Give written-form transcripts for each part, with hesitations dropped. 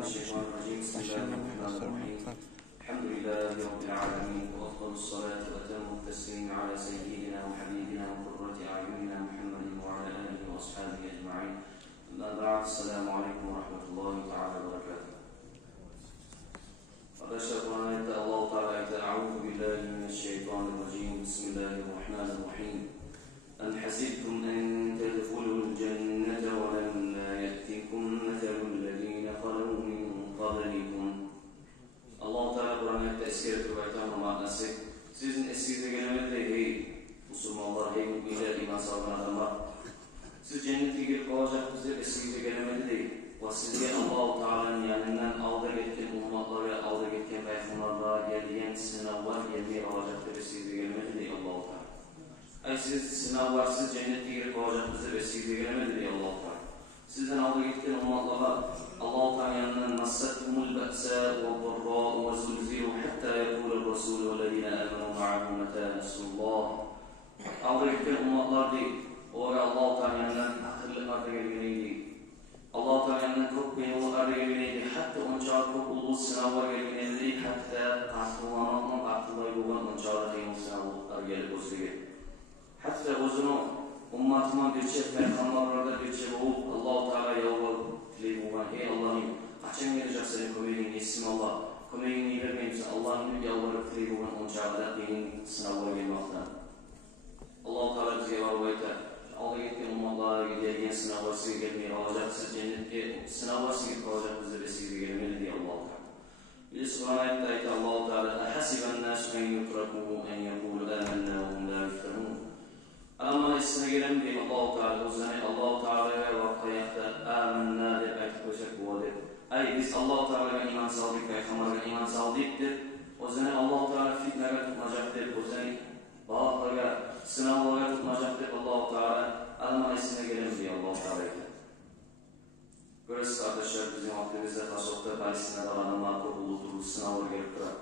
من الشيطان الرجيم بسم الله الرحمن الرحيم الحمد لله رب العالمين وأفضل الصلاة وأتم التسليم على سيدنا وحبيبنا وقرة أعيننا محمد وعلى آله وأصحابه أجمعين أما بعد السلام عليكم ورحمة الله تعالى وبركاته فأشهد أن الله تعالى أعوذ بالله من الشيطان الرجيم بسم الله الرحمن الرحيم أم حسبتم أن تدخلوا الجنة ولما يأتكم مثل الذين خلوا من قبلكم Allah Teala Kur'an'da eski rivayetlerden manası sizin eskize gelemedi hey Müslümanlar hey müminler iman sağlayan adamlar siz cennete girip kalacak eskize gelemedi değil ve sizce Allah Teala'nın yanından aldı getken ummatlara aldı getken peygamberlere geldiğin sınavlar gelmeye alacaktır eskize gelemedi değil Allah Teala ay siz sınavlar siz cennete girip kalacak eskize gelemedi değil Allah Teala sizden aldı getken ummatlara Allah Teala yanından nassatumul ba'sa ve darra ve zulzilu hatta yaqulur rasul vellezina amanu ma'ahu mata nasrullah. Aldı getken ummatlar değil. Orada Allah Teala yanından akıllılar da gelgeneydi. Allah Teala yanından çok beyinler da gelgeneydi. Hatta onca çok ulu sınavlar gelgeneydi. Hatta tahtılamakla akıllılar olan onca da sınavlar gelip olsaydı. Hatta uzunu ummatıma bir çift peygamberlerde bir çift olup Allah Teala yalvarıp dileyip ey Allah'ım kaçın gelecek senin kömeğin isim Allah kömeğini vermeyimse Allah'ım yalvarıp dileyip onçağda benim sınavlara gelmekten Allah Teala bize yalvarıp Allah gitken ummatlara giderken sınavlar size gelmeye alacak siz cennette sınavlar size kalacak bize ve size gelmeli diye Allah Teala bir Kur'an ayette Allah Teala hasiben nasu en yutrakuhu en yekulu amennâ ve hum la yuftanûn Ama ismine gelen bir Allah-u Teala uzanı Allah-u Teala'ya ve hayatta âmennâ de ayet koyacak bu adet. Ay biz Allah-u Teala'ya iman saldık, Peygamber'e iman saldıktır. Uzanı Allah-u Teala fitneye tutmayacaktır. Uzanı bağlıklara, sınavlara tutmayacaktır Allah-u Teala. Ama ismine gelen bir Allah-u Teala'ydı. Görüyoruz kardeşler bizim vaktimizde kasokta Palestina'da adamlar kopuludur, sınavlar gelip durar.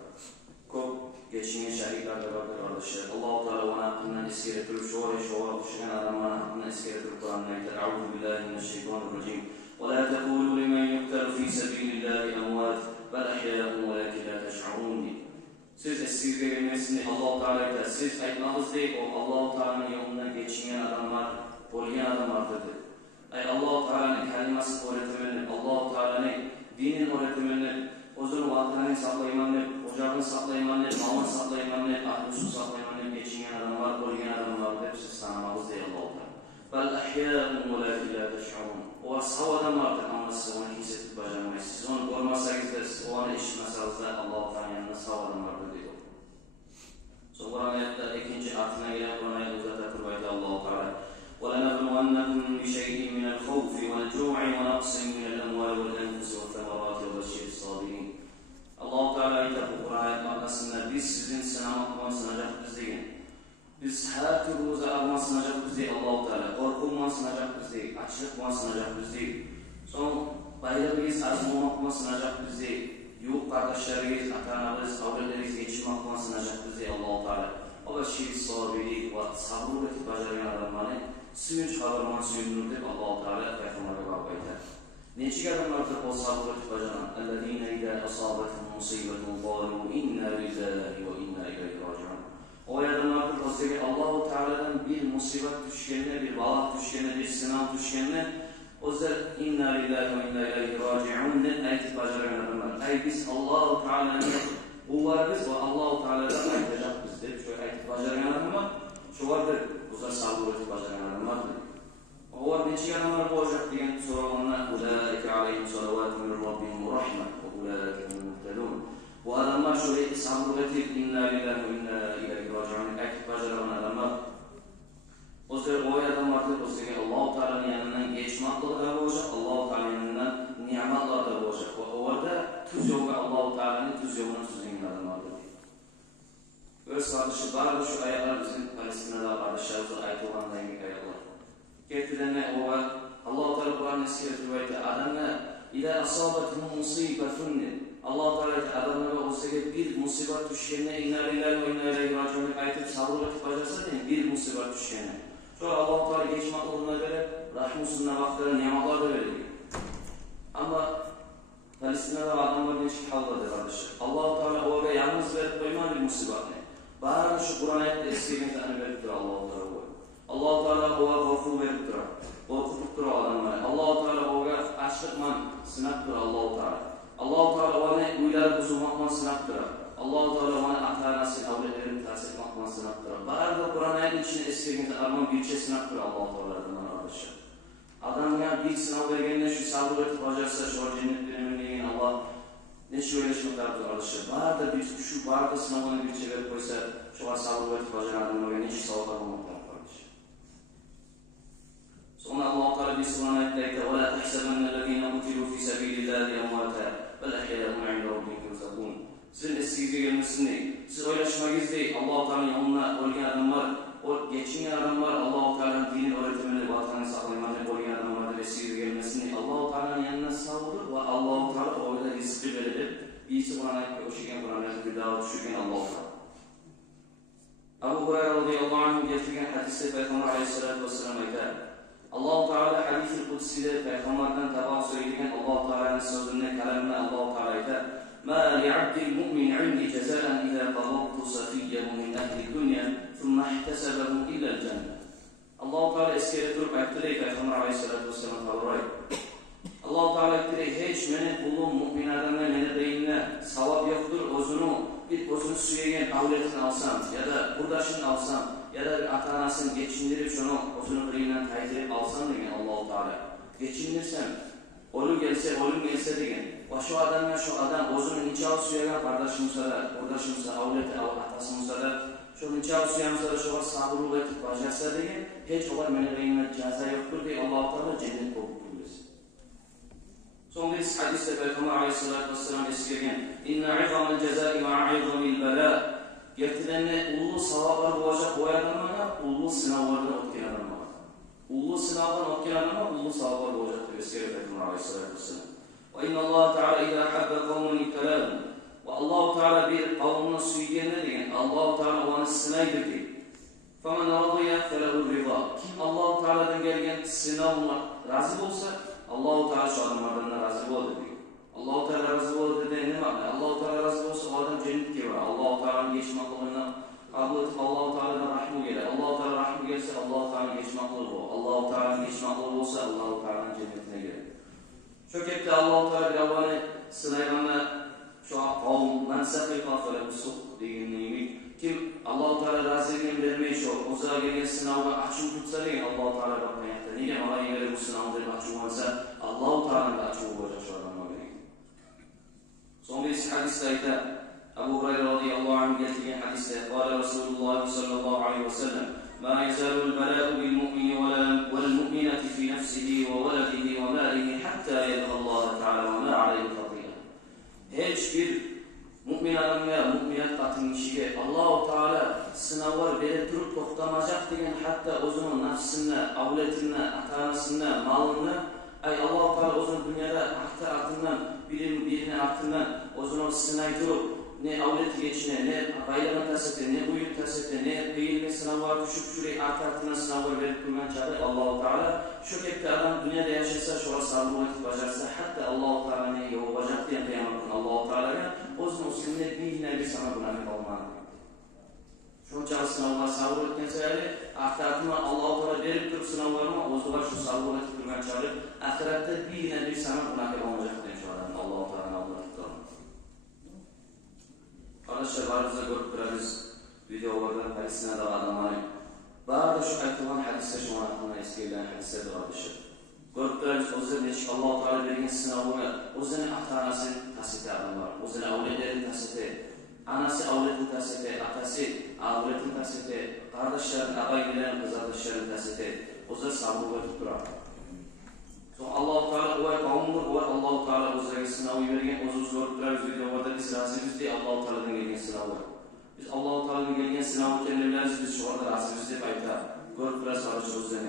Kop geçince şerikler de vardır kardeşler. Allah-u Teala ona hakkından iskeretirip şoğra düşen adamlara hakkından iskeretirip Kur'an'la yeter. Euzu billahi mineşşeytanirracim. Ve la tekulu limen yuktalu fi sebilillahi emvat bel ahya'un velakin la teş'urun. Siz eskize gelmesini Allah-u Teala yeter. Siz aytmağınız değil o Allah-u Teala'nın yolundan geçinen adamlar, polyen adamlardır. Ay Allah-u Teala'nın kelimesi öğretimini, Allah-u Teala'nın dinin öğretimini, uzun vaktini saklaymanı, ocağını saklaymanı, malını saklaymanı, ahlüsü saklaymanı geçinen adamlar, polyen adamlar hepsi sanamağız diye Allah-u Teala. Bel ahyâun ve lâkin lâ teş'urun. O sağ adamlardır ama siz onu hissetip bacamayız. Siz onu görmezseniz de siz o anı işitmezseniz de Allah-u Teala yanında sağ adamlardır diyor. Sonra Kur'an ayette ikinci altına gelen Kur'an ayette uzatatır bayda Allah-u Teala. وَلَنَبْلُوَنَّكُمْ بِشَيْءٍ مِنَ الْخَوْفِ وَالْجُوعِ وَنَقْصٍ مِنَ الْأَمْوَالِ وَالْأَنْفُسِ وَالثَّمَرَاتِ وَبَشِّرِ الصَّابِرِينَ Allah-u Teala ile bu Kur'an ayet arkasında biz sizin sınamakla sınacak biz değil. Biz her türlü zararla sınacak biz değil Allah-u Teala. Korkulma sınacak biz değil. Açlıkla sınacak biz değil. Son bayılırız, azmolmakla sınacak biz değil. Yuh kardeşleriyiz, atanarız, avrelerimiz geçirmakla sınacak biz değil Allah-u Teala. O beşir sabiri ve sabır etip bacarayan adamları suyun çıkarırman suyundur deyip Allah-u Teala Peygamber'e bağlaydı. Necik adamlardır o sabır etip bacaran? اَلَّذ۪ينَ اِذَا أَصَابَتْهُمْ مُصِيبَةٌ قَالُوا اِنَّا لِلّٰهِ وَاِنَّا اِلَيْهِ رَاجِعُونَ O adamlardır o sevgi Allah-u Teala'dan bir musibet düşkenine, bir balak düşkenine, bir sınav düşkenine o zır اِنَّا لِلّٰهِ وَاِنَّا اِلَيْهِ رَاجِعُونَ ne ayet bacarayan adamlar? Ay biz Allah-u Teala'nın kulları biz ve Allah-u Teala'dan ayetecek biz deyip şöyle ayet bacarayan adamlar şu vardır, bu zır sabır etip bacarayan adamlardır. O var neçik adamlar olacak diyen sorulanlar اُولَٰئِكَ عَلَيْهِمْ صَلَوَاتٌ مِنْ رَبِّهِمْ وَرَحْمَةٌ وَاُولَٰئِكَ هُمُ الْمُهْتَدُونَ Bu adamlar şöyle sabır etip اِنَّا لِلّٰهِ وَاِنَّا اِلَيْهِ رَاجِعُونَ ayet bacarayan adamlar o zır o adamlardır o zır Allah-u Teala'nın yanından geçmakla da olacak, Allah-u Teala'nın yanından nimetler da olacak. Orada tuz yolu Allah-u Teala'nın tuz yolunun tuzun adamlardır. Öz kardeşi var şu ayetler bizim Palestina'da kardeşlerimize ait olan dayımlık ayetler. Getirene o var. Allah-u Teala Kur'an eskiye rivayette adamlar İlâ asâbetum musîbetun Allah-u Teala adamlara o sebeple bir musibet düşkene inna lillahi ve inna ileyhi raciun ayeti sabır etip bacarsa değil bir musibet düşkene. Sonra Allah-u Teala geçmek olduğuna göre rahmusunna vaktiyle nimetler de veriyor. Ama Palestinada adamlar nechik haldadir kardeşim. Allah-u Teala oraya yalnız verip koyman bir musibatni. Bari şu Kur'an ayette eskigende hani verip dur Allah-u Teala. Allah-u Teala oraya korku verip dur. Korkutup dur adamları. Allah-u Teala oraya açlıkman sınap dur Allah-u Teala. Allah-u Teala oraya uyları buzulmakman sınap dur. Allah-u Teala oraya ata-anasını avretlerini tahsil etmakman sınap dur. Bari de Kur'an ayette içine eskigende arman birçe sınap dur Allah-u Teala'dan kardeşim. Adam ya bir sınav vergenine şu sabır etip bacarsa şu cennet dönemini Allah ne söyleşmeklerdir kardeşim. Var da bir şu var da sınavını bir çevirip koysa şu an sabır etip bacaran adamlara ne savuklar olmaklar kardeşim. Sonra Allah-u Teala bir sıvana ekleyte وَلَا تَحْسَبَنَّ الَّذ۪ينَ قُتِلُوا فِي سَب۪يلِ اللّٰهِ اَمْوَاتًا بَلْ اَحْيَاءٌ عِنْدَ رَبِّهِمْ يُرْزَقُونَ. Sizin eskiye gelmesin değil. Siz oylaşmanız değil. Allah-u Teala'nın yanına olgen adamlar, o geçingen adamlar Allah-u Teala'nın dinin öğretimini, vatanını saklamanı olgen adamlar eskiye gelmesin değil. Allah-u Teala'nın yanına savurur ve Allah-u Teala orada rizkı verilir. Birisi Kur'an'a o şekilde Kur'an'a bir daha düşürken Allah-u Teala. Abu Hurayra radıyallahu anh getirgen hadiste Peygamber aleyhissalatü vesselam ayet. Allah-u Teala hadis-i kutsiyle Peygamber'den tabak söyleyen Allah-u Teala'nın sözüne, kalemine Allah-u Teala ayet. مَا لِعَبْدِ الْمُؤْمِنِ عِنْدِ جَزَاءً إِذَا قَبَضْتُ صَفِيَّهُ مِنْ أَهْلِ الدُّنْيَا ثُمَّ احْتَسَبَهُ إِلَّا الْجَنَّةِ. Allah-u Teala eskiye durup ayetleri Peygamber aleyhissalatü vesselam tavrayı. Allah-u Teala ayetleri hiç meni kulum mu'min adamına meni beyinine savab yoktur. Özünü süyegen avletini alsam ya da kurdaşını alsam ya da bir ata-anasını geçindirip şunu özünü kıyından taytirip alsam degen Allah-u Teala. Geçindirsem, ölüm gelse degen. Şu adam özünü niçağı süyegen kardeşimse da, kurdaşımsa, avleti, atasımsa da şu niçağı süyemse da şuna sabırlı etip bacarsa degen hiç olar meni beyinine caza yoktur diye Allah-u Teala cennet koputur. Son bir hadiste Peygamber aleyhissalatü vesselam eskirgen İnne izamel cezai ma'a izamil bela. Gertilerine ulu savablar olacak o adamlara ulu sınavlardan otken adamlar. Ulu sınavdan otken adamlar ulu savablar olacak diye eskirgen Peygamber aleyhissalatü vesselam. Ve inna Allah Teala idâ habbe kavmun ibtelâhum. Ve Allah-u Teala bir kavmuna suygenler degen Allah-u Teala onu sınaydır ki. Femen radıya felehur rıza. Kim Allah-u Teala'dan gelgen sınavına razı olsa Allah-u Teala şu adamlardan razı oldu diyor. Allah-u Teala razı oldu dediğin ne var? Allah-u Teala razı olsa o adam cennet gibi var. Allah-u Teala'nın geçme aklına kabul edip Allah-u Teala'dan rahmi gelir. Allah-u Teala rahmi gelirse Allah-u Teala'nın geçme aklı olur. Allah-u Teala'nın geçme aklı olsa Allah-u Teala'nın cennetine gelir. Çok hep de Allah-u Teala bir Allah'ını sınaylanla şu an kavm men sakıqa felebusuk degenliğimi kim Allah-u Teala razıyken vermeyi şu uzağa gelen sınavda açığı tutsa değil Allah-u Teala bakmaya yaptı. Niye bana göre bu sınavda açığı varsa Allah-u Teala'nın da açığı olacak şu adamla göre. Son birisi hadiste ise Abu Hurayra radıyallahu anh getirgen hadiste Kâle Resulullah sallallahu aleyhi ve sellem مَا يَزَالُ الْبَلَاءُ بِالْمُؤْمِنِ وَالْمُؤْمِنَةِ فِي نَفْسِهِ وَوَلَدِهِ وَمَالِهِ حَتَّى يَلْقَى اللّٰهَ تَعَالَى وَمَا عَلَيْهِ خَطِيئَةٌ. Hiçbir mümin adam veya müminat katın kişiye Allah-u Teala sınavlar verip durup toktanacak diyen hatta özünün nefsine, avletine, ata-anasına, malına Allah-u Teala özünün dünyada ahta artından, birine artından özünün sınay durup ne avleti geçine, ne bayramın tasete, ne uyut tasete, ne beyinle sınavlar düşüp şuraya artı sınavlar verip durman çadır Allah-u Teala şu kepte adam dünyada yaşasa şura sabırlı etip bacarsa hatta Allah-u Teala ne yolbacak diyen kıyamatın Allah-u Teala'ya o zaman seninle bir sana günahi olmalı. Şunca sınavlar sabır etken sebebi ahiretine Allah-u Teala verip durup sınavlarına o zaman şu sabır etip durman çadır ahirette bir sana günahi olmayacak diyen şu adam Allah-u Teala'nın Allah'ı tutalım. Arkadaşlar varımızda görüp durarız videolardan Palestina'da adamları. Bazı şu ayıtılan hadisler şu an aklına eskiyle hadislerdir arkadaşlar. Görüp durarız o zaman hiç Allah-u Teala verdiğin sınavına o zaman ata-anası tasite adam var. O zaman avletlerin tasite, anası avletin tasite, atası avletin tasite, kardeşlerin, ağaylerin, kız kardeşlerin tasite. O zaman sabırla tuturar. Sonra Allah-u Teala o ay kavmur, o ay Allah-u Teala o zaman sınavı vergen, o zaman görüp durarız videolarda biz razıyız diye Allah-u Teala'dan gelgen sınavı. Biz Allah-u Teala'dan gelgen sınavı kendileriz, biz şu anda razıyız diye ayta. Görüp durarız arkadaşlar o zaman.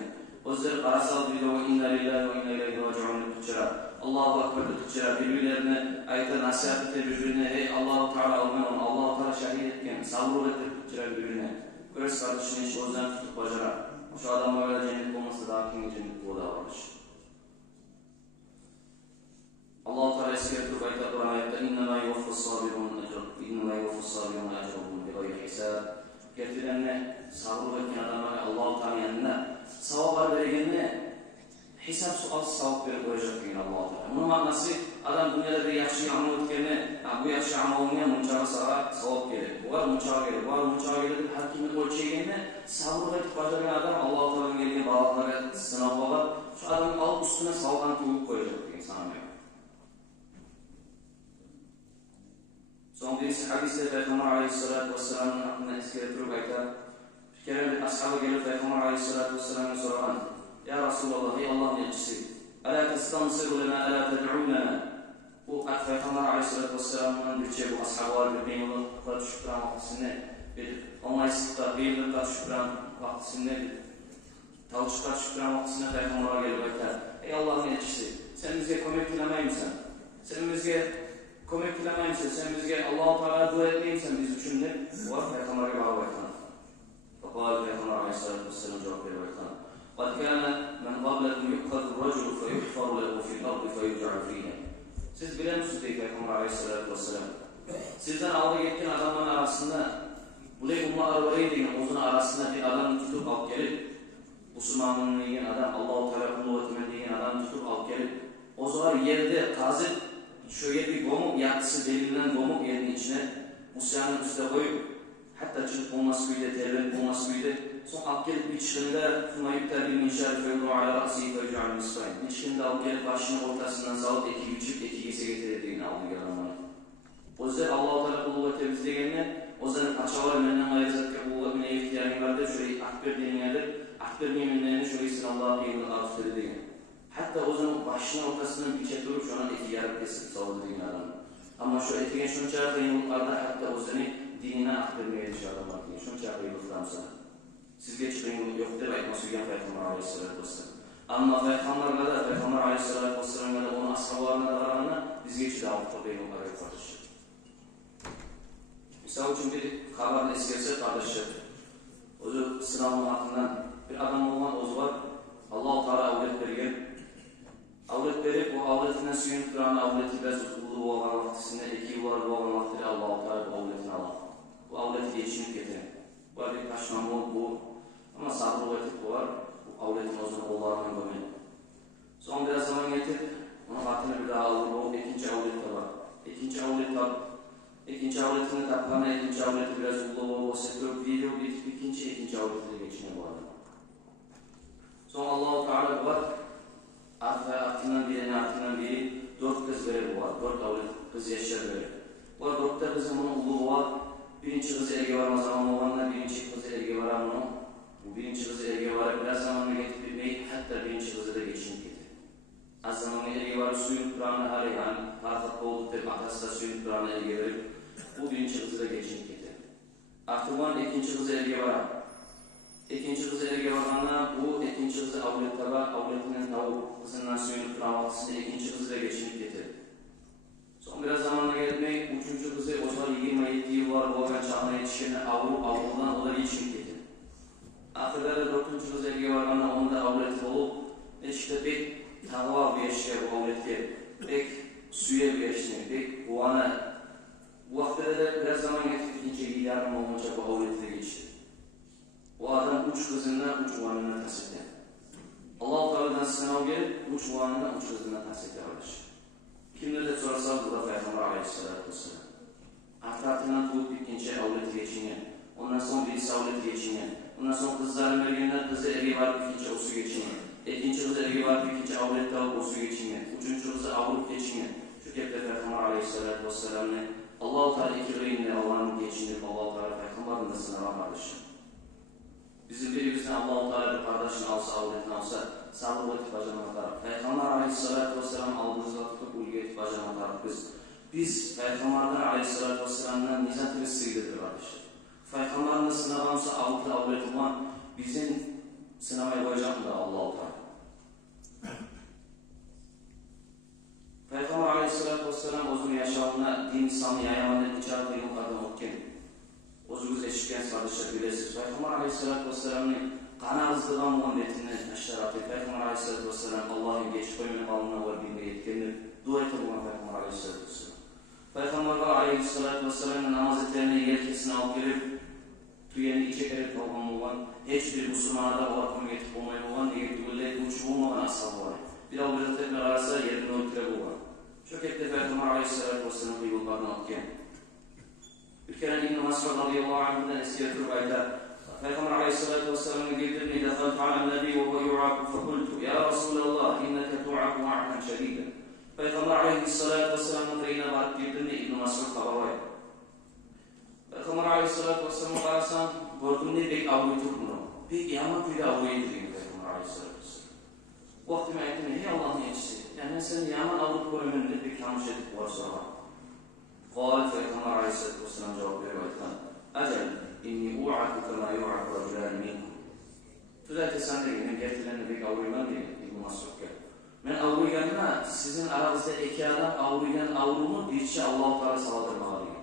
O zaman karasal videomu inna lillahi ve inna ileyhi raciun tutuşarak. Allahu Ekber tutuşarak birbirlerine ayta nasihat ete birbirine hey Allah-u Teala olmayan Allah-u Teala şahit etken sabrı ete tutuşarak birbirine. Görüş kardeşini hiç o yüzden tutup bacarak. Şu adamlarla cennet olması daha kim cennet bu da varmış. Allah-u Teala eskiye tutup hesap sualsiz savab berib qo'yacak degan Alloh taolo. Buni ma'nosi adam dunyoda bir yaxshi amal o'tgani, bu yaxshi amalga buncha savab kerak. Bu buncha kerak, bu buncha kerak deb har kimni o'lchaganda sabr qilib bajargan adam Alloh taoloning bergan balolarga sinov bo'lib, shu odamning olib ustuna savobni qo'yib qo'yacak degan sanam. Son birisi hadisde Peygamber aleyhissalatu vesselam'ın hakkında eskere durup aytar. Bir kere bir ashabı gelip Peygamber aleyhissalatu vesselam'a soran, Ya Resulallah, ey Allah'ın elçisi, Ala testansiru lena, ala ted'u lena. Bu Peygamber aleyhissalatu vesselam'ın birçe bu ashabı var bir beynullah düşüp duran vaktisinde, bir onlaysızlıkta, beynullah düşüp duran vaktisinde, bir tavuşukta düşüp duran vaktisinde Peygamber'e gelip aytar. Ey Allah'ın elçisi, sen bize kömek dilemey misin? Sen bize kömek dilemeymişsin, sen bizge Allah-u Teala dua etmeymişsin biz üçün de var Peygamber'e bağlı aytan. Fakal Peygamber aleyhissalatu vesselam cevap veriyor aytan. قَدْ كَانَ مَنْ قَبْلَكُمْ يُقَّدُ الرَّجُلُ فَيُحْفَرُ لَهُ فِي الْأَرْضِ فَيُجْعَلُ فِيهَا. Siz bilir misiniz diye Peygamber aleyhissalatu vesselam. Sizden aldı gittiğin adamın arasında Bulay umma arvarayı deyin, uzun arasında bir adam tutup alıp gelip Müslümanın deyin adam, Allah-u Teala kuvvetine deyin adam tutup alıp gelip o zaman yerde kazıp şöyle bir gomuk yatısı delinden gomuk yerinin içine Musa'nın üstüne koyup hatta çıkıp olmaz kuyuda, terlenip olmaz kuyuda son alıp gelip içkinde Fumayüp'te bir minşer fevru ala ra'si fevcu al-Misrain içkinde alıp gelip başının ortasından salıp eki biçip eki gese getirdiğini aldı yalanlar. O yüzden Allah-u Teala kulu ve bizdegenine o zaman açavar menden ayazatke kulu ve mineye ihtiyarın vardı şöyle akber denilerde akber yeminlerini şöyle Allah'a kıyımını arzu edildi. Hatta o zaman başının ortasından bir çeturup şu an eti yarıp kesip savurdu din adam. Ama şu etigen şunu çağırdı yıllıklarda hatta o zaman dinine aktarmaya yetişiyor adamlar diye. Şunu çağırdı yıllıklarım sana. Siz geçtiğin yıllık yok der aytması uyan Peygamber aleyhissalatu vesselam. Ama Peygamber'e de Peygamber aleyhissalatu vesselam'a da onun ashablarına da varana biz geçti avukta Peygamber'e kardeşi. Misal için bir haberle eskelse kardeşi. O zaman sınavın hakkından bir adam olan o zaman Allah-u Teala avlet bergen. Avlet berip o avletinden suyunub duran avleti biraz uzunluğu olan vaktisinde 2 yıllar olan vaktinde Allah-u Teala bu avletini alır. Bu avleti geçinip getirir. Bu bir kaçmamlık bu. Ama sabır vakit bu var. Bu avletin o zaman oğullarına gömür. Son biraz zaman getirip onun vaktini bir daha alır. O ikinci avlet de var. İkinci avletini tapkana ikinci avleti biraz uzunluğu o sektör video bitip ikinci avleti de geçinir bu arada. Son Allah-u Teala bu var. Artınan biri 4 kız verir bu var. 4 avlet kız yaşar verir. Bu var 4'te kızın bunun uluğu var. Birinci kızı erge varma zaman olanlar birinci kızı erge varan bunu. Bu birinci kızı erge varıp biraz zamanla getirmeyi hatta birinci kızı da geçinip getirir. Az zamanla erge varıp suyun kurağına arayan, farklı olduk derip atası da suyun kurağına erge verip bu birinci kızı da geçinip getirir. Artık bu ikinci kızı erge varan. İkinci kızı erge varana bu ikinci kızı avlette var. Avletinin tavuk kızından suyunu kuran vaktisinde ikinci kızı da geçinip getirir. Son biraz zamanla gelmek, üçüncü kızı o zaman 27 yıl var bu arada çağına yetişkene avludan o da geçinip getirir. Ahirde de 4. kızı erge varana onda avleti olup işte pek tağva bir eşya bu avleti pek suya bir eşya pek kuvana bu vakitte de biraz zaman getirip ikinci yarım olunca bu avleti de geçirir. O adam uç kızından uç uvanına tasdik. Allah-u Teala'dan sınav gelip uç uvanına uç kızından tasdik kardeş. Kimdir de sorarsa burada Peygamber aleyhissalatu vesselam. Artırtından tuğup ikinci avleti geçinen. Ondan sonra birisi avleti geçinen. Ondan sonra kızların vergenler kızı erge varıp ikinci osu geçinen. İkinci kızı erge varıp ikinci avleti alıp osu geçinen. Üçüncü kızı avlup geçinen. Şu kepte Peygamber aleyhissalatu vesselam'la Allah-u Teala iki reyinle Allah'ın geçindirip Allah-u Teala Peygamber'in de sınava kardeşim. Bizim birimizden Allah-u Teala bir kardeşini alsa, avletini alsa, sabır vakit bacana atarız. Peygamber aleyhissalatu vesselam aldığımız vakitte ulgiyet bacana atarız. Biz Peygamber'den aleyhissalatu vesselam'dan nizat ve sıyırdır kardeşler. Peygamber'in sınavamsa avluda avlet olan bizim sınavaya koyacak da Allah-u Teala. Peygamber aleyhissalatu vesselam uzun yaşamına din İslam'ı yayamanın içarıda yıllardan okken. O'zingiz eshitgan kardeşler bilesiz. Peygamber aleyhissalatu vesselam'ın qana azdigan bo'lgan betini tashlab, Peygamber aleyhissalatu vesselam Allohning geç qo'yini qonuna va bilga yetgandir. Duo etib bo'lgan Peygamber aleyhissalatu vesselam. Peygamber aleyhissalatu vesselam'ın namazlarını yerkesine alıp gelip tuyeni içe kerek olgan bo'lgan, hech bir musulmonda orqaga yetib bo'lmay bo'lgan, degan tug'ilay uch bo'lmagan ashab bor. Bir avlıcılık etme arası yerini öldüre bu var. Çok etti Peygamber Aleyhisselatü Vesselam kıyıllarına atken. Bir kere İbn-i Mas'ud radıyallahu anh'dan eskiye turub ayda. Peygamber Aleyhisselatü Vesselam'ın girdiğini defalte alem nebi ve huve yu'aku fekultu. Ya Resulallah inneke tu'aku wa'kan şediden. Peygamber Aleyhisselatü Vesselam'ın reyine varıp girdiğini İbn-i Mas'ud haber Peygamber Aleyhisselatü Vesselam'ın karasam gördüğünde pek avluyu turduğunu. Pek yaman köyde avluyu edildiğini Peygamber Aleyhisselatü Vesselam. O vaktime ayettim, hey Allah'ın elçisi. Yani sen yaman avluyu görümünde pek yanlış edip var sonra. Kâl Peygamber Aleyhisselatü Vesselam cevap veriyor ayetlen. Acel, inni u'aku kema yu'aku racülâni minkum. Tüzeyte sen de benim gerçekten pek avluyman değil İbn-i Mas'ud'ka. Ben avluyganına sizin aranızda iki adam avluygan avlumu bir kişi Allah-u Teala saladırmalıyım.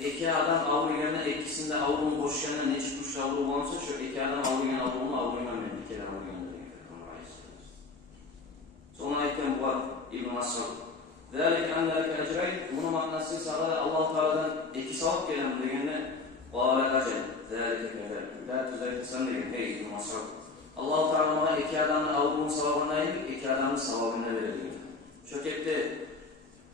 İki adam avluyganına ikisinde avlumu boşkanına ne çıkmış avlumu olsa şu iki adam avluygan avlumu avluyman benim bir kere avluyganına değil Peygamber Aleyhisselatü. Sonra ayetken bu var İbn-i Mas'ud. ذَلِكَ أَنَّ لَكَ اَجْرَيْنِ Bunun manası sağda Allah-u Teala'dan iki savap gelen degenine قَالَ اَجَلْ ذَلِكَ كَذَلْ La tüzeyte sen de hey İbn-i Mas'ud. Allah-u Teala bana iki adamın avlumun savabına yedik, iki adamın savabına verelim. Şökette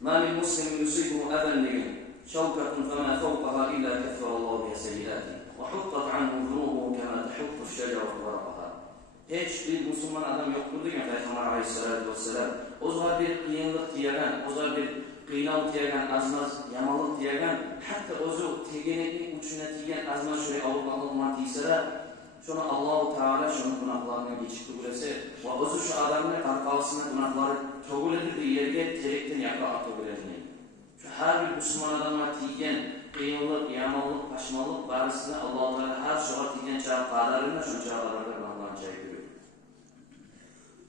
مَا مِنْ مُسْلِمٍ يُسِيبُهُ أَذًا لِغِنْ شَوْكَةٌ فَمَا فَوْقَهَا إِلَّا كَفَّرَ اللّٰهُ بِهَا سَيِّئَاتِهِ وَحُطَّتْ عَنْهُ ذُنُوبُهُ كَمَا تَحُطُّ الشَّجَرَةُ وَرَقَهَا Hiç bir Müslüman adam yoktur diyen Peygamber Aleyhisselatü Vesselam. O zaman bir kıyımlık diyen, o zaman bir kıynav diyen, azmaz, yamalık diyen, hatta ozu tegenekli uçuna diyen azmaz şöyle avutmalık diyse şunu Allah-u Teala şunun günahlarına geçip kabul etse ve ozu şu adamın karkalısına günahları kabul edildiği yerge terekten yaparak kabul edilir. Şu her bir Müslüman adamına diyen kıyımlık, yamalık, taşmalık barısına Allah-u Teala her şoğa diyen çağ kadarına şunu çağlarında günahlarını çayırıyor.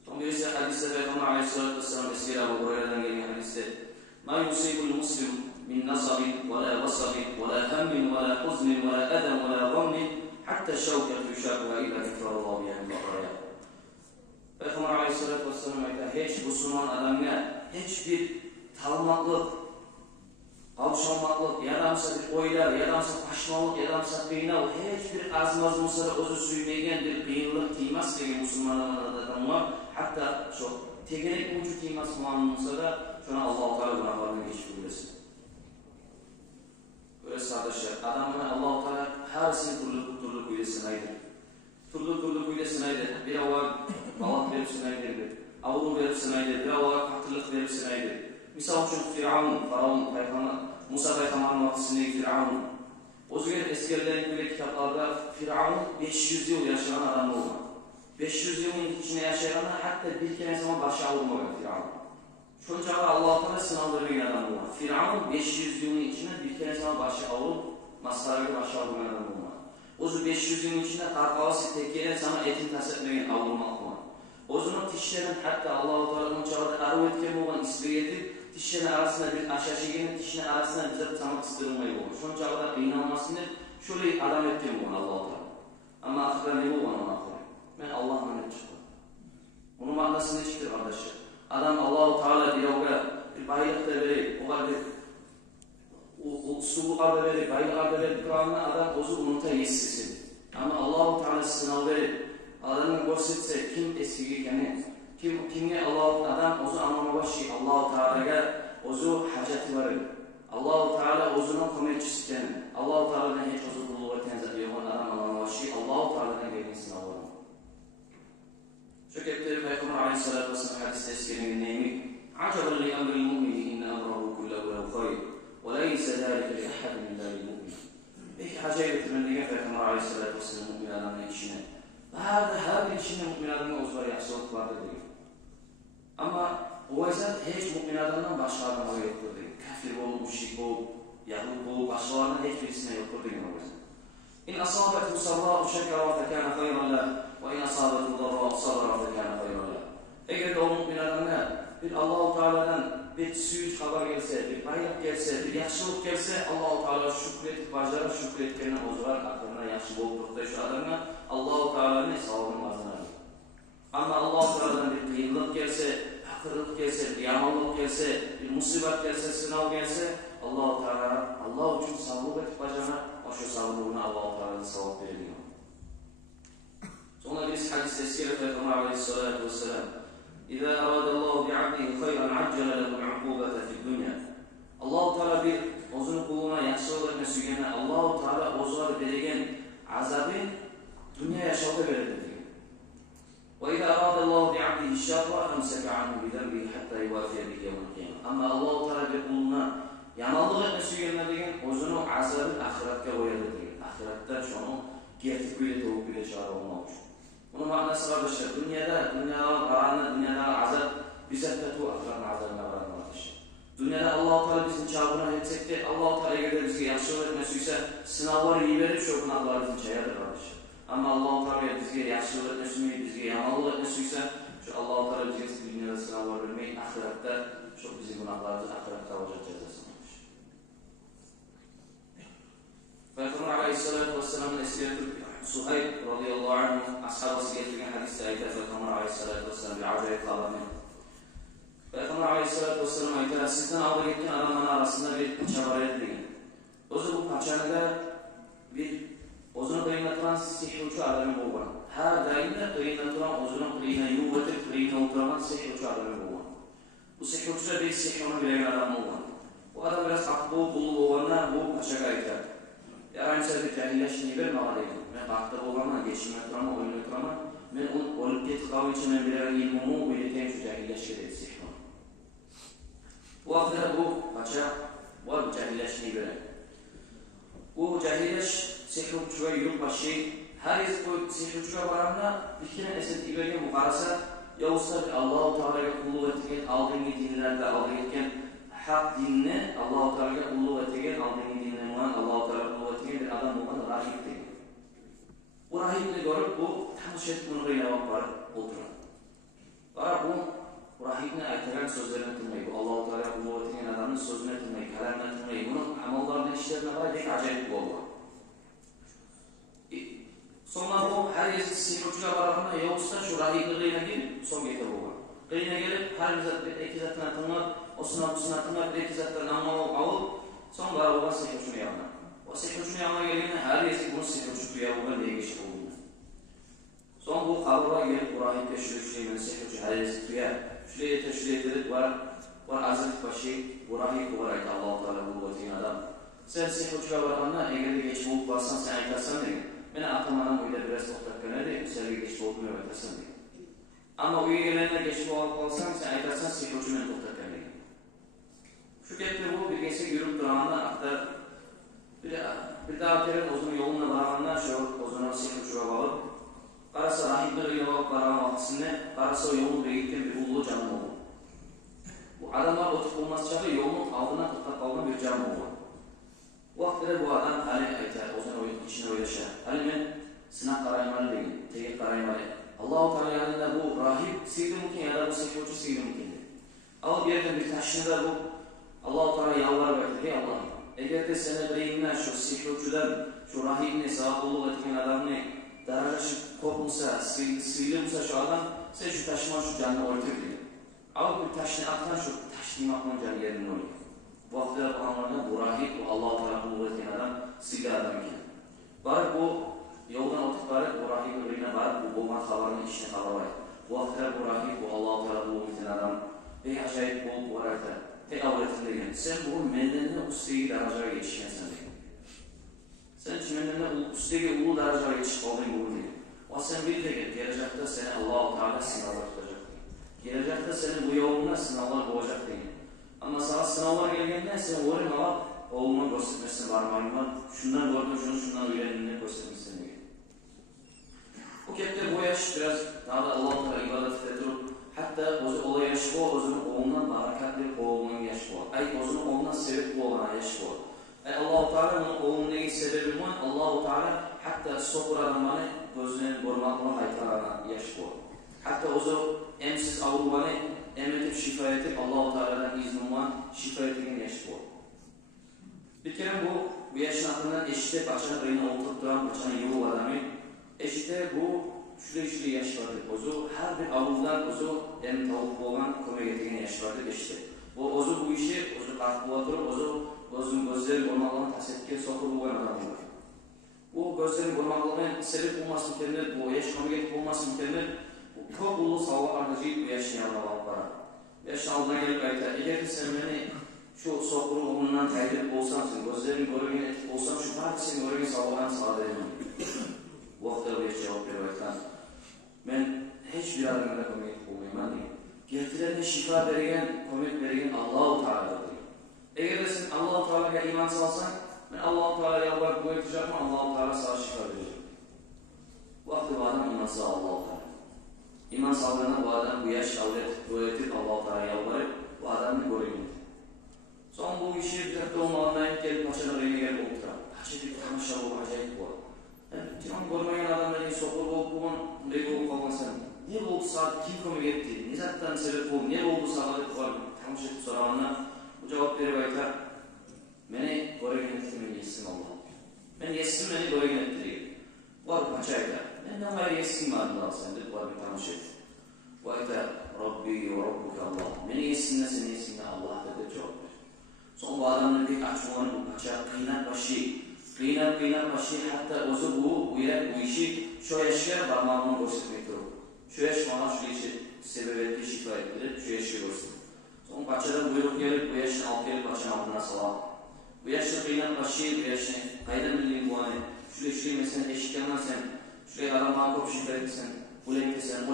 Son birisi hadiste Peygamber Aleyhisselatü Vesselam eski Ebu Hureyre'den gelen hadiste مَا يُصِيبُ الْمُسْلِمُ مِنْ نَصَبٍ وَلَا وَصَبٍ وَلَا هَمٍّ وَلَا حُزْنٍ وَلَا أَذًى وَلَا غَمٍّ حَتَّى الشَّوْكَةُ يُشَاقُهَا إِلَّا كَفَّرَ اللّٰهُ بِهَا مِنْ خَطَايَاهُ Peygamber Aleyhisselatü Vesselam hiç Müslüman adamına hiçbir talmaklık, kavuşanmaklık, yadamsa bir oylar, yadamsa paşmalık, yadamsa kıynav, hiçbir azmaz Musa'da özü süymeygen bir kıyınlık tiymaz ki Müslüman adamlar hatta şu tegenek ucu tiymaz Musa'da şuna Allah-u Teala günahlarına geçip bilesin. Böyle kardeşler, adamına Allah-u Teala herisini turlu kuyulesin aydır. Turlu kuyulesin aydır. Bir ava balat veripsin aydır. Avlu veripsin aydır. Bir ava katırlık veripsin aydır. Misal için Firavun, Faraon, Musa Peygamber'in vaktisindeki Firavun. O zaman eskilerin böyle kitaplarda Firavun 500 yıl yaşayan adam oldu. 500 yılın içinde yaşayan hatta bir kere zaman başa vurmadı Firavun. Şunca Allah-u Teala sınavları bir adam oldu. Firavun 500 yılın içinde bir kere zaman başa vurup maskarayla başa vurmayan adam oldu. O zaman 500 yılın içinde karkavası tekiyle sana etin tasarlayan avurmak var. O zaman tişlerin hatta Allah-u Teala'nın çağırda arı etken olan ispiyeti tişlerin arasında bir aşağı gelin, tişlerin arasında bize tanık ıstırılmayı olur. Şunun çağırda inanmasını şöyle adam etken olan Allah-u Teala. Ama akıda ne olan ona akıda? Ben Allah'la ne çıktım? Onun manasını çıktı kardeşler. Adam Allah-u Teala bir baylık da verir, o kadar o suluklar da verir, baylıklar da verir. Kur'an'da adam ozu unuta yetişsin. Ama Allah-u Teala sınav verir. Adamın gösterse kim eskiyken, kimge adam ozu anlamabaşı Allah-u Teala'ya ozu haceti verir. Allah-u Teala ozunun kometçisiken, Allah-u Teala'dan hiç ozu kulluğa tenzat yoğun adam anlamabaşı Allah-u Teala'dan geldiğin sınav verir. Şöketleri Peygamber Aleyhisselatü Vesselam hadiste eskerinin neymi? عَجَبًا لِأَمْرِ الْمُؤْمِنِ إِنَّ أَمْرَهُ كُلَّهُ لَهُ خَيْرٌ وَلَيْسَ ذَلِكَ لِأَحَدٍ إِلَّا لِلْمُؤْمِنِ Peki hacaya getirildiğinde Peygamber Aleyhisselatü Vesselam mümin adamın içine her bir içinde mümin adamın uzvar yaxşılık vardır diyor. Ama o yüzden hiç mümin adamdan başka adama yoktur diyor. Kafir ol, müşrik ol, Yahud ol, başkalarından hiçbirisine yoktur diyor o yüzden. İn asabethu sarra'u şekera fekâne hayran leh ve in asabethu darra'u sabra fekâne hayran leh. Eğer de o mümin adamına bir Allah-u Teala'dan bir süyüç haber gelse, bir bayrak gelse, bir yaxşılık gelse Allah-u Teala şükretip bacara şükretkenine ozurar aklına yaxşı boğdurda şu adamına Allah-u Teala'nın savabını vazına. Ama Allah-u Teala'dan bir kıyımlık gelse, hakırlık gelse, bir yamanlık gelse, bir musibet gelse, sınav gelse Allah-u Teala Allah için savabı etip bacana o şu savabını Allah-u Teala'nın savab veriliyor. Sonra biz hadis-i eskere Peygamber Aleyhisselatü Vesselam إذا أراد الله بعبده خيرا عجل له العقوبة في الدنيا. Allah Teala bir o'zini kuluna yaxshilikni suyganda Alloh taolo o'ziga bergan azabni dunyo yashashda beradi degan. Va idza arada Allohu bi'abdihi sharra amsaka anhu bi dhanbihi hatta yuwafiya bihi yawm al-qiyamah. Amma Alloh taolo bir kuluna yomonlikni suyganda degan o'zini azabini oxiratga qo'yadi degan. Oxiratda shuni ketib qo'yadi, o'qib chiqara olmoqchi. Bunun ma'nosi qardoshlar, dunyoda azab bizatatu oxiratning azabini barakalash. Dünyada Allah Teala bizim çağrına etsek de Allah Teala eğer bizi yaxshilik etmesiyse sınavlar iyi verip şu günahlar bizim çayadır kardeş. Ama Allah Teala bizi yaxshilik etmesiyse, bizi yamanlık etmesiyse şu Allah Teala bizi dünyada sınavlar vermeyi, ahirette şu bizim günahlarımızı ahirette alacak cezasını almış. Peygamber Aleyhisselatü Vesselam'ın esiriyeti Suheyb radıyallahu anh ashabası getirgen hadiste ayette Peygamber Aleyhisselatü Vesselam bir acayip haberine. Peygamber Aleyhisselatü Vesselam ayetler sizden aldı gitken adamların arasında bir paça var edildi. O'zi bu paçanida bir o'zini qiynayotgan sihirchi odam bo'lgan. Har doimda qiynayotgan o'zini qiynayotib o'tirgan sihirchi odam bo'lgan. Bu sihirchilar bir sihirni bilgan odam bo'lgan. Bu odam biraz aqli bo'lgandan bu pachaga aytadi. Yarancha bir jahillashni berma deydi. Men vaqtda bo'lganman, geçimga turaman, o'ynab turaman. Men uni o'lib ketib qolguncha men bergan ilmimni o'ylayman shu jahillashga deydi sihir. Bu vaqtda bu pacha va jahillashni beradi. Bu jahillash sihirchiga yo'q bashi, har yiz bu sihirchiga boranda ikkina esat ibergan bu qarasa, yovsa Alloh taolaga qulluq etgan oldingi dinlarda olib ketgan haq dinni Alloh taolaga qulluq etgan oldingi dinni Alloh taolaga qulluq etgan bir odam bo'lgan rahib deydi. Bu rahibni ko'rib bu tanishib bunga borib o'tiradi. Va bu rahibni aytgan so'zlarini tinmaydi. Alloh taolo qulluq etgan odamning so'zini tinmaydi, kalamini tinmaydi. Buni amallarni ishlatma qaraydi, ajoyib bo'ldi. Sonra bu her yeri sihirchiga borganda yovsa shu rahibni qiynagan so'ngga yetib bo'lgan. Qiynagan har bir ikki zatdan tinglab, osna tinglab, ikki zatdan namoz olib, so'ng borgan sihirchini yonına. O sihirchini yonına kelganda har yeri bu sihirchi tuya bo'lgan deyish bo'ldi. So'ng bu qabrga kelib rahibga shuni sihirchi har yeri tuya Şuraya var azizlik başı, bu rahip olarak Allah-u Teala bu ettiğin adam. Sen sihirchiga borganda eğer geç bo'lib qolsan sen aytasan degan. Meni aqlmanam uyda biraz to'xtab qoladi, senga geç bo'lib aytasan degan. Ammo uyga kelganda geç bo'lib qolsang sen aytasan sihirchi meni to'xtatgan degan. Shu gapni bu birgasi yurib turganda aqda bir da'vatchining o'zini yo'lina borganda shu o'zini sihirchiga borib qarasa rahibni yo'q borgan vaqtini qarasa yo'lni begitgan bir ulug' jon bo'ldi. Bu odamlar o'tib bo'lmaschaga yo'lni oldidan to'xtab qolgan bir jon bo'ldi. Vaqtida bu odam hali aytadi, o'zini ichini o'ylashadi. Hali men sinab qarayman degan, tegib qarayman. Alloh taolo yanında bu rahib sevdimki ya da bu sihirchi sevdimki. Al bir yerdan bir tashnida bu Alloh taolo yalvarib aytdi, Alloh, agar seni qiynab shu sihirchidan shu rahibni savobulug' etgan odamni darajasi korkmasa, sıyılımsa şu adam, sen şu taşıma şu canını ortaya diyor. Ama bu taşını atan şu taşını akman canı yerine oluyor. Bu vakti anlarında bu rahip, bu Allah-u Teala kulu etken adam, sıyla adam iken. Bari bu yoldan otup bari bu rahipin birine bari bu boğman haberinin işine haber. Bu vakti bu rahip, bu Allah-u Teala kulu etken adam, bir acayip bol bu arada, tek avretinde gelen. Sen bu mendenine ustayı dereceye geçişkensen diyor. Sen çimenlerine üstteki ulu dereceye geçip olduğun bu değil. O sen bir de gelecekte seni Allah-u Teala sınavlar tutacak değil. Gelecekte senin bu yoluna sınavlar boğacak değil. Ama sana sınavlar geldiğinde sen oraya alıp oğluna göstermesin varmayın var. Şundan gördüm, şundan öğrendiğini göstermesin diye. Bu kepte bu yaş biraz daha da Allah-u Teala ibadet ediyor. Hatta o yaş bu, o'zini oğlundan barakatli oğlunun yaş bu. Ay o'zini oğlundan sebep bu olan yaş bu. Allah-u Teala onun oğlundaki sebebi var. Allah-u Teala hatta sokur adamını gözünün görmekle haytarana yaş bu. Hatta ozu emsiz avrubanı emetip şifa etip Allah-u Teala'dan iznin var, şifa ettiğin yaş bu. Bir kere bu yaşın hakkından eşite başına reyna oturup duran başına yolu adamı eşite bu şurada yaş vardır. Ozu her bir avrudan ozu en tavuk olan kömek ettiğin yaş vardır eşite. Ozu bu işi ozu kalkıp oturup ozu gözlerin olmaklığını tasdikle sokup olan adam var. Bu gözlerin olmaklığının sebep olması mükemmel, bu yaş kömek etip olması mükemmel. Bu Çok ulu savlarını deyip bu yaşın yanına alıp bana. Yaşın aldına gelip ayta, eğer sen beni şu sokuru onundan kaydedip olsamsın, gözlerini görevine etip olsam şu partisini görevine savlarını sağlayamam. Bu vakti bir cevap verip aytan. Ben hiçbir adamda komik olmayayım diyeyim. Gertilerine şifa verigen, komik verigen Allah-u Teala'dır diyeyim. Eğer sen Allah-u Teala'ya iman salsan, ben Allah-u Teala'ya yalvarıp bu eteceğim ama Allah-u Teala sana şifa verecek. Bu vakti bu adam imansız Allah-u Teala. İman sağlığına bu adam bu yaş öğretip Allah-u Teala'ya yalvarıp bu adamını göreyim. Son bu işi bir olmadan gelip paçalar eline gelip oturan. Paça bir tamaşa bu, acayip bu. Timan görmeyen adamların sokur olup buğun reyli olup kalmasın. Ne oldu saat, kim komik etti, ne zaten sebep oldu, ne oldu sağladık var, tamaşa etip soranına bu cevap verip aytar. Beni göreyim ettiğimi yesin Allah. Ben yesin beni göreyim ettireyim. Var paça aytar. Ben var yesin mi adını alsın deyip var bir tamaşa et. Bu aytar, Rabbi ve Rabbuke Allah. Beni yesinle seni yesinle Allah dedi cevap ver. Son bu adamın bir açmanı bu paça kıynak başı hatta ozu bu işi şu yaşaya parmağımını göstermek durur. Şu yaş bana şu işi sebep etti, şifa ettirir, şu yaşı gösterir. Son paçadan buyruk gelip bu yaşını alt gelip paçanın altına salam. Bu yaşlı kıynak başı, bu yaşını kaydan bildiğin bu anı. Şuraya şuraya mesela eşiklerden sen, şuraya adamdan kop şifa etsen, bu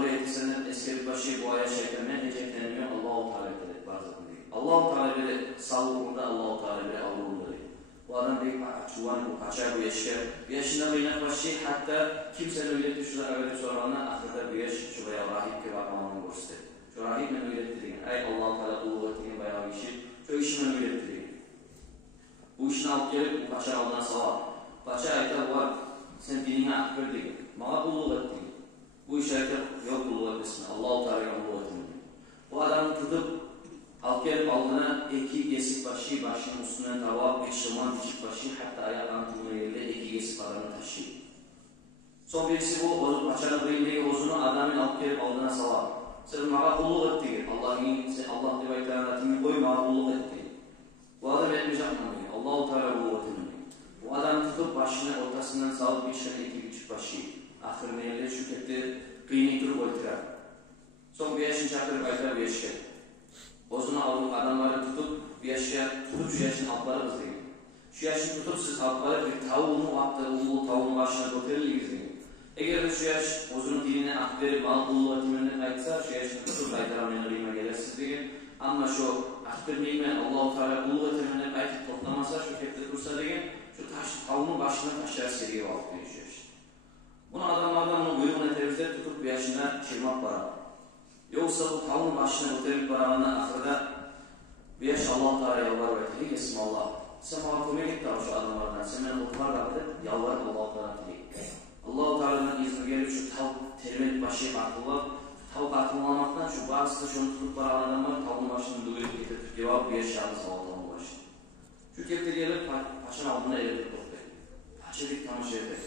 etsen, eski bir başı bu aya şeylerine neceklenmiyor Allah-u Teala dedi, barzaklı değil. Allah-u Teala dedi, sağlığında Allah-u Teala dedi, Allah'ında değil. Bu adam büyük çuvan, bu kaçar, bu yaşar. Bu yaşında kıynak başı, hatta kimsenin öğretti şurada öğretip soranlar, aslında bu yaş şuraya rahip ki bakmamını gösterir. Şu rahip ben öğrettireyim, ey Allah-u Teala kulu ettiğin bayağı bir işi, şu işi ben öğrettireyim. Bu işini alıp gelip bu paçanın aldığına salam. Paça ayta var, sen dinine akbir değil, bana kulluk ettiğin. Bu iş ayta yok kulluk etmesin, Allah-u Teala'ya kulluk etmesin. Bu adamı tutup, alıp gelip aldığına iki kesik başının üstünden tavak, bir şırman küçük başı, hatta ayağının tümüne yerine iki kesik adamı taşıyır. Son birisi bu, paçanın birindeki ozunu adamın alıp gelip aldığına salam. Sen bana kulluk ettiğin, Allah diye baytarına koy, bana kulluk ettiğin. Bu adam etmeyecek mi? Allah-u Teala kulluk ettiğin. Bu adam tutup başını ortasından salıp bir şöyle iki küçük başı. Ahırına yerine şükretti, kıyını durup oyturar. Son bir yaşın çakırıp aytar bir yaşken. Ozunu alıp adamları tutup şu yaşın altları kızlayın. Şu yaşın tutup siz altları bir tavuğunu attı, ulu tavuğun başına götürülü gizleyin. Eğer şu yaş ozunu diline ak verip mal ulu etimine kaytsa şu yaşını tutup kaytaramaya rime gelirsiniz deyin. Ama şu ak vermeymen Allah-u Teala ulu etimine kaytıp toplamasa şu kepte dursa deyin. Şu tavuğun başına taşlar seriye alıp değişiyor işte. Bunu adamlardan bunu buyruğuna tevzide tutup bir yaşına çırmak var. Yoksa bu tavuğun başına götürüp varanından ahırda bir yaş Allah-u Teala yalvar ve telik esmi Allah. Sen bana komik etti şu adamlardan. Sen beni kurtar bakıp yalvar Allah-u Teala telik. Allah-u Teala'nın izni gelip şu tavuk termet başı atılıp, tavuk atılmamaktan şu bazısı şunu tutup varanlardan var, tavuğun başını duyurup getirip cevap bir yaş yalnız Allah'ın başı. Şu kepte gelip paçanın altına eletip toplayın. Paçalık tamaşa eder.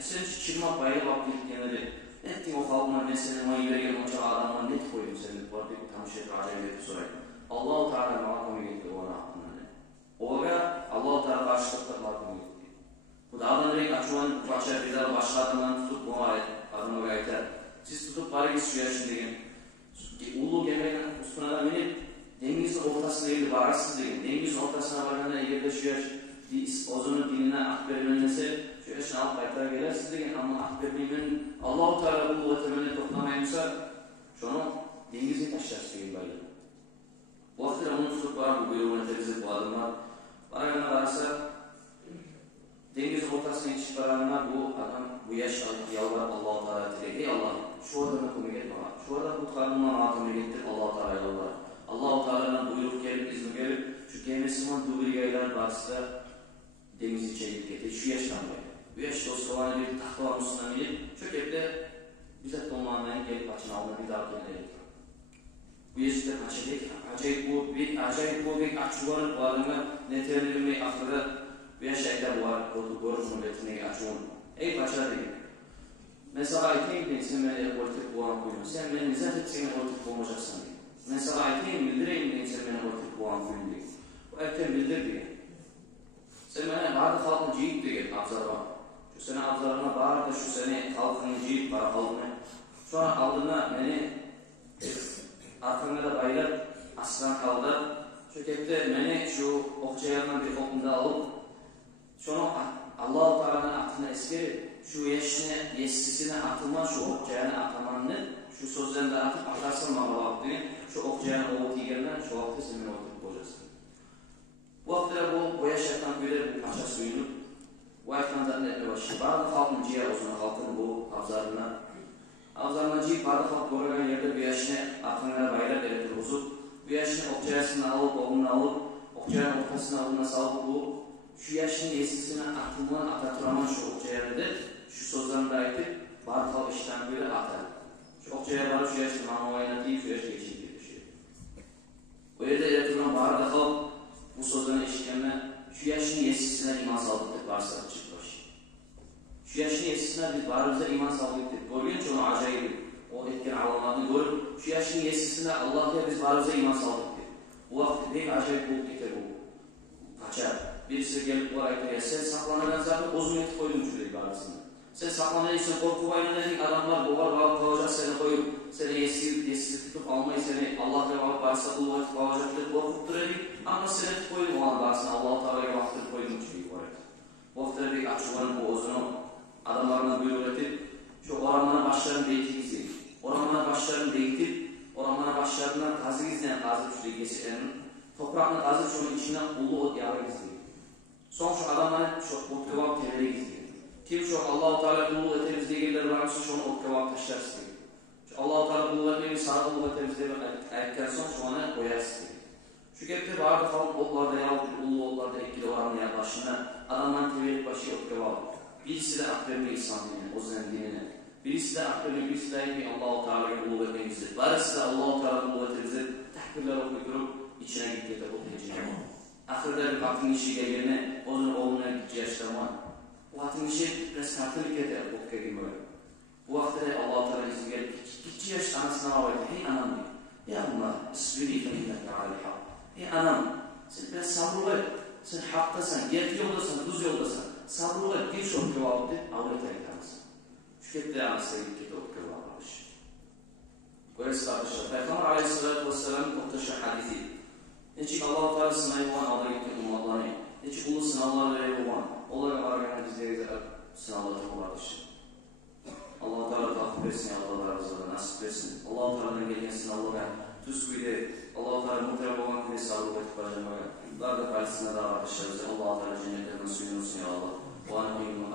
Sen hiç çırmak bayılıp abdilik geneli. Nettin o halkına ne senin o ileri o çağı adamına net koydun senin bu arada tamaşa eder, acayip edip sorayım. Allah-u Teala mahkumu gitti ona aklına ne? Oğa Allah-u Teala karşılıkta mahkumu gitti. Bu da adamın renk açılan paça bir başka adamdan tutup bu adamı gayter. Siz tutup bari git şu yaşın deyin. Ulu gemeğinin üstüne binip denizin ortasına gelip vararsız deyin. Denizin ortasına varanda eğer de şu yaş ozunun diline akbermenlese şu yaşın alt kaytar gelersiz deyin. Ama akbermenin Allah-u Teala bu vatemeni toplamayınca şunu denizin taşlar deyin bari. Bu vakti onu tutup var bu buyruğuna tevzip bu adımlar. Bana varsa denizin ortasına yetişip varanlar bu adam bu yaş yalvar Allah-u Teala direk. Ey Allah şu adamı komik et bana. Şu adam kutkarımdan ağzını getir Allah-u Teala yalvar. Allah-u Teala'dan buyruk gelip izni gelip şu gemisiman duvri yaylar varsa denizi çekip getir. Şu yaştan böyle. Bu yaş dostu bir tahta üstüne binip şu kepte bize dolmanlayan gelip açın alına bir daha kendine bu yüzden acayip bu bir açıvanın varlığına netelenilmeyi ahırda bir yaşayda var, doğru muhabbetine açıvan. Ey paça değil. Mesela ayeteyim sen beni ortak boğan koyun. Sen beni nizat etsen ortak boğmayacaksın diye. Mesela ayeteyim bildireyim sen beni ortak boğan koyun diye. Bu ayeteyim bildir diye. Sen bana bazı halkın cihit diye abzarına. Şu sene abzarına bağır da şu sene halkın cihit var halkına. Şu an aldığına beni arkamda da bayılıp aslan kaldı. Şu kepte beni şu okçayandan bir okumda alıp şunu Allah-u Teala'nın atını eskeri şu yeşlisine atılma şu okçayanı atamanını şu sözlerinde atıp atarsın mağalıp diye şu okçayanı oğut yiyenler şu vakti senin oturup koyacaksın. Bu vakti bu yaş yatan güleri bu paşa suyunu bu ayaktan zannetme başı. Bazı halkın ciğer olsun halkın bu avzarına ciyip bazı halk koruyan yerde bir yaşını atınlara bayrak elektrik bozup bir yaşını okçayasını alıp oğlunu alıp okçayanın ortasına alına salıp bu şu yaşın yesisine atılman ataturaman şu okçayarıdır. Şu sözlerinde ayıtıp bazı halk işten böyle atar. Şu okçaya varıp şu yaşını mama oynatayım şu yaş geçeyim diye bir şey. Bu yerde elektriğin bazı halk bu sözlerini eşitkenle şu yaşın yesisine iman sağlıklık varsa çıkmış. Şu yaşın yesisine biz varımıza iman sağlıklık. Görüyorsun ki onu acayip o etken alamatını görüp şu yaşın yesisine Allah'a biz varımıza iman sağlıklık. Bu vakti pek acayip bulup getir bu. Kaçar. Birisi gelip oraya sen saklanadan zaten uzun eti koydun şurayı arasında. Sen saklanaysan korku bayınlayan adamlar bu var kalacak seni koyup seni yesizlik tutup almayı seni Allah'a varıp varsa bu vakit kalacaklık korkuttur edik. Ama seni koydun o anda aslında Allah-u Teala'ya vaktini koydun şurayı oraya. Bu vakti bir açılan bu ozunu adamlarına böyle öğretip şu oranlara başlarını değitip oranlara başlarını değitip oranlara başlarından kazı izleyen kazı şurayı geçirenin toprağını kazı şunun içinden ulu ot yavru izleyin. Son şu adamların şu ot kebap temeli izleyin. Kim şu Allah-u Teala ulu etemizde gelirler varsa şunu ot kebap taşlar isteyin. Allah-u Teala ulu etmeyi sağ ulu etemizde erken son şu ana koyar isteyin. Şu kepte bağırdı falan otlarda yavru ulu otlarda etkili oranlı yaklaşına adamların temeli başı ot kebap. Birisi de akrebli İslam dinine, o zem dinine. Birisi de akrebli, birisi de Allah-u Teala'ya ulu etmemizdir. Varisi de Allah-u Teala'ya ulu etemizdir. Tahkirler okuyup içine gitti de okuyacağım. Ahirde bir katın işi gelirine, o zaman oğluna gitti yaşlarına. Bu katın işi biraz katılık eder, okuya gibi böyle. Bu vakti de Allah-u Teala izin gelip, gitti yaş anasına havaydı. Hey anam diyor. Ya Allah, isbiri feinneke aleyha. Hey anam, sen biraz sabrı et. Sen haktasın, gerçi yoldasın, düz yoldasın. Sabrı et, bir şok cevabı et, avret ayıklarsın. Şükretle anasına gitti o cevabı alış. Böylesi arkadaşlar, Peygamber aleyhissalatu vesselam'ın muhteşem hadithi. Neçik Allah-u Teala sınayı olan Allah'a gittik ummatlarını. Neçik ulu sınavlarla ev olan. Onlara varken bizlere sınavlar vardır. Allah-u Teala takip etsin ya Allah'a razılarına nasip etsin. Allah-u Teala'nın gelen sınavlara tüsküyle Allah-u Teala muhterem olan kule sağlık etip harcamaya. Bunlar da karşısında da arkadaşlarımıza Allah-u Teala cennetlerine suyunursun ya Allah. Bu an uyumu